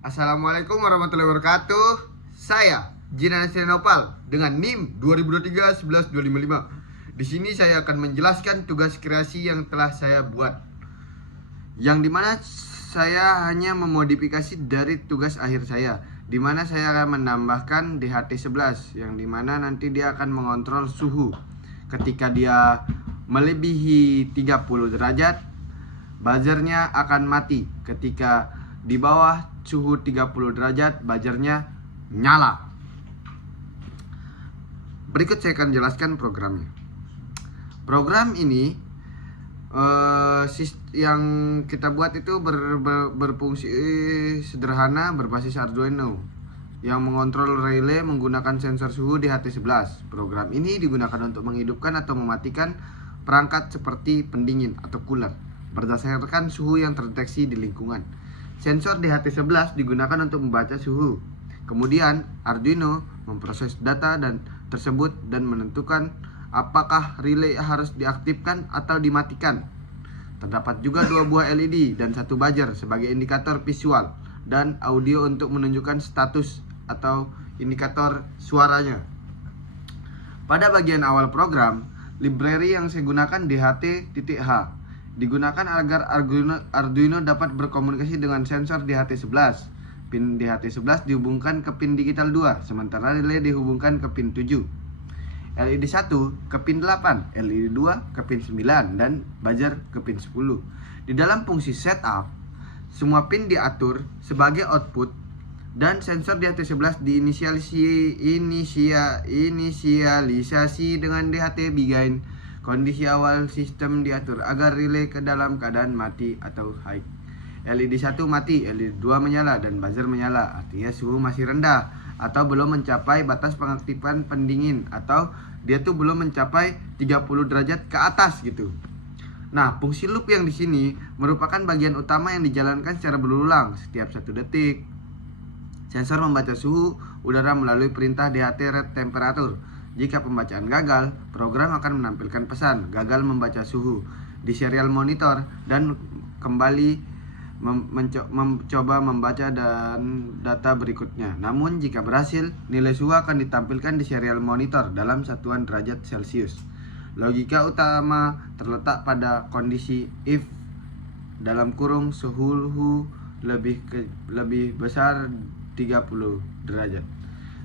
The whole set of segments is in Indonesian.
Assalamualaikum warahmatullahi wabarakatuh. Saya Jinan Nopal dengan NIM 2023-11255. Di sini saya akan menjelaskan tugas kreasi yang telah saya buat, yang dimana saya hanya memodifikasi dari tugas akhir saya, dimana saya akan menambahkan DHT11, yang dimana nanti dia akan mengontrol suhu. Ketika dia melebihi 30 derajat, buzzernya akan mati. Ketika di bawah suhu 30 derajat, buzzernya nyala. Berikut saya akan jelaskan programnya. Program ini yang kita buat itu berfungsi sederhana, berbasis Arduino, yang mengontrol relay menggunakan sensor suhu DHT11. Program ini digunakan untuk menghidupkan atau mematikan perangkat seperti pendingin atau cooler berdasarkan suhu yang terdeteksi di lingkungan. Sensor DHT11 digunakan untuk membaca suhu. Kemudian Arduino memproses data tersebut dan menentukan apakah relay harus diaktifkan atau dimatikan. Terdapat juga 2 buah LED dan 1 buzzer sebagai indikator visual dan audio untuk menunjukkan status atau indikator suaranya. Pada bagian awal program, library yang saya gunakan DHT.H digunakan agar Arduino dapat berkomunikasi dengan sensor DHT11. Pin DHT11 dihubungkan ke pin digital 2, sementara relay dihubungkan ke pin 7. LED 1 ke pin 8, LED 2 ke pin 9, dan buzzer ke pin 10. Di dalam fungsi setup, semua pin diatur sebagai output dan sensor DHT11 diinisialisasi dengan DHT begin. Kondisi awal sistem diatur agar relay ke dalam keadaan mati atau high. LED 1 mati, LED 2 menyala, dan buzzer menyala. Artinya suhu masih rendah atau belum mencapai batas pengaktifan pendingin, atau dia tuh belum mencapai 30 derajat ke atas gitu. Nah, fungsi loop yang di sini merupakan bagian utama yang dijalankan secara berulang setiap 1 detik. Sensor membaca suhu udara melalui perintah DHT red temperature. Jika pembacaan gagal, program akan menampilkan pesan gagal membaca suhu di serial monitor dan kembali mencoba membaca dan data berikutnya. Namun jika berhasil, nilai suhu akan ditampilkan di serial monitor dalam satuan derajat Celcius. Logika utama terletak pada kondisi if dalam kurung suhu lebih besar 30 derajat,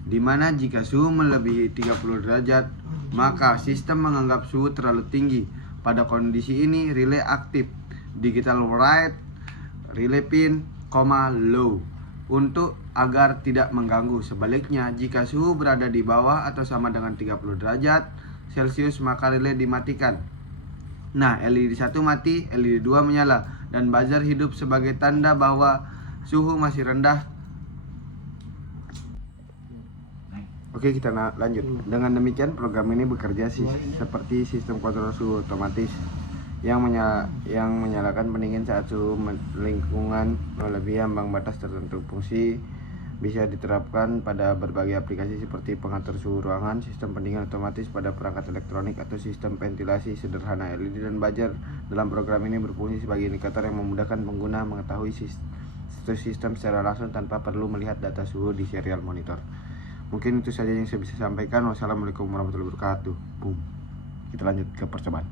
di mana jika suhu melebihi 30 derajat, maka sistem menganggap suhu terlalu tinggi. Pada kondisi ini, relay aktif digital write relay pin, low untuk agar tidak mengganggu. Sebaliknya, jika suhu berada di bawah atau sama dengan 30 derajat Celcius, maka relay dimatikan. Nah, LED 1 mati, LED 2 menyala, dan buzzer hidup sebagai tanda bahwa suhu masih rendah. Oke, kita lanjut. Dengan demikian, program ini bekerja seperti sistem kontrol suhu otomatis yang menyalakan pendingin saat suhu lingkungan melebihi ambang batas tertentu. Fungsi bisa diterapkan pada berbagai aplikasi seperti pengatur suhu ruangan, sistem pendingin otomatis pada perangkat elektronik, atau sistem ventilasi sederhana. LED dan buzzer dalam program ini berfungsi sebagai indikator yang memudahkan pengguna mengetahui sistem secara langsung tanpa perlu melihat data suhu di serial monitor. Mungkin itu saja yang saya bisa sampaikan. Wassalamualaikum warahmatullahi wabarakatuh. Boom. Kita lanjut ke percobaan.